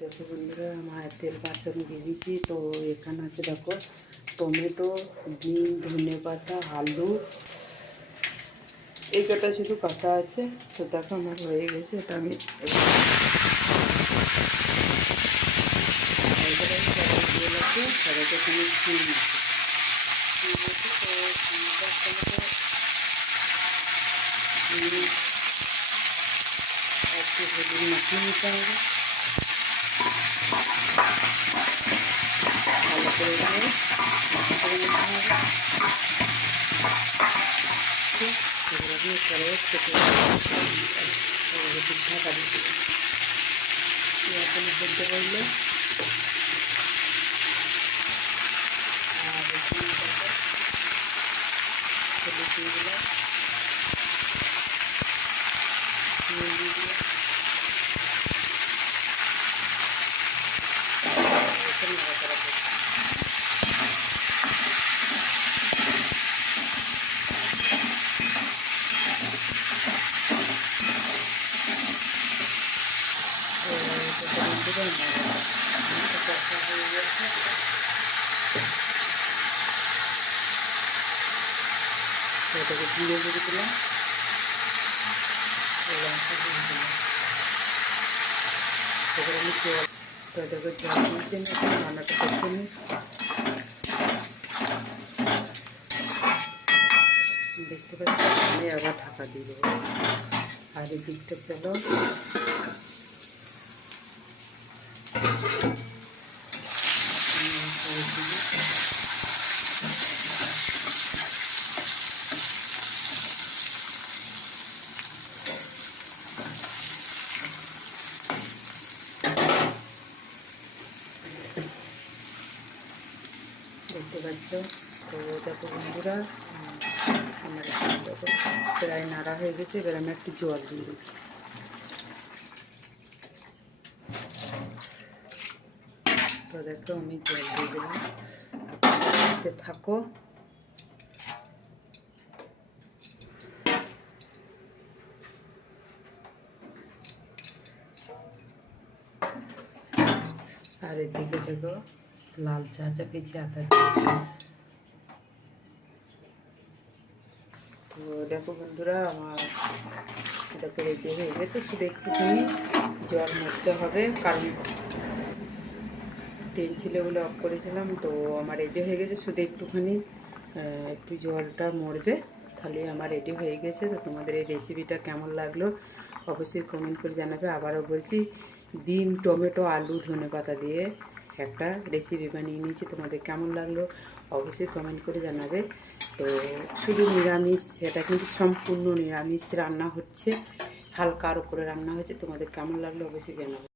দেখো বন্ধুরা, আমার তেল বাচ্চা দিয়ে দিচ্ছি। তো এখানে আছে দেখো টমেটো, ডিম, ধনে পাতা, আলু, এই কটা শুধু কাটা আছে। তো দেখো আমার হয়ে গেছে। এটা আমি মাখিয়ে নিতে হবে ভালো করে দিয়ে এগুলো দিয়ে পরে খেতে ঢাকা দিতে এখন সেদ্ধ করলে আর ছেলে দিলে এটাকে জিরে দিয়ে দিলাম, লঙ্কা দিয়ে দিলাম। এবার আমি জল, তো এটাকে জল দিয়েছি না, রান্নাটা করতে নিই। দেখতে পাচ্ছি আমি আবার ঢাকা দিয়ে দেবো। আর এই দিকটা চলো দেখতে পাচ্ছ। তো দেখো বন্ধুরা, আমার দেখো প্রায় নাড়া হয়ে গেছে। এবার আমি একটু জল দিয়ে দিচ্ছি। তো দেখো আমি জল দিয়ে দিলাম, দিতে থাকো। আর এদিকে দেখো লাল চা পেয়েছি আদা দিয়েছি। তো দেখো বন্ধুরা, আমার দেখো রেডি হয়ে গেছে। শুধু একটুখানি জল মরতে হবে, কারণ ট্রেন ছিল বলে অফ করেছিলাম। তো আমার রেডি হয়ে গেছে, শুধু একটুখানি একটু জলটা মরবে, তাহলে আমার রেডি হয়ে গেছে। তো তোমাদের এই রেসিপিটা কেমন লাগলো অবশ্যই কমেন্ট করে জানাবে। আবারও বলছি, ডিম, টমেটো, আলু, ধনেপাতা দিয়ে একটা রেসিপি বানিয়ে নিয়েছি। তোমাদের কেমন লাগলো অবশ্যই কমেন্ট করে জানাবে। তো শুধু নিরামিষ, এটা কিন্তু সম্পূর্ণ নিরামিষ রান্না হচ্ছে, হালকার উপরে রান্না হচ্ছে। তোমাদের কেমন লাগলো অবশ্যই জানাবে।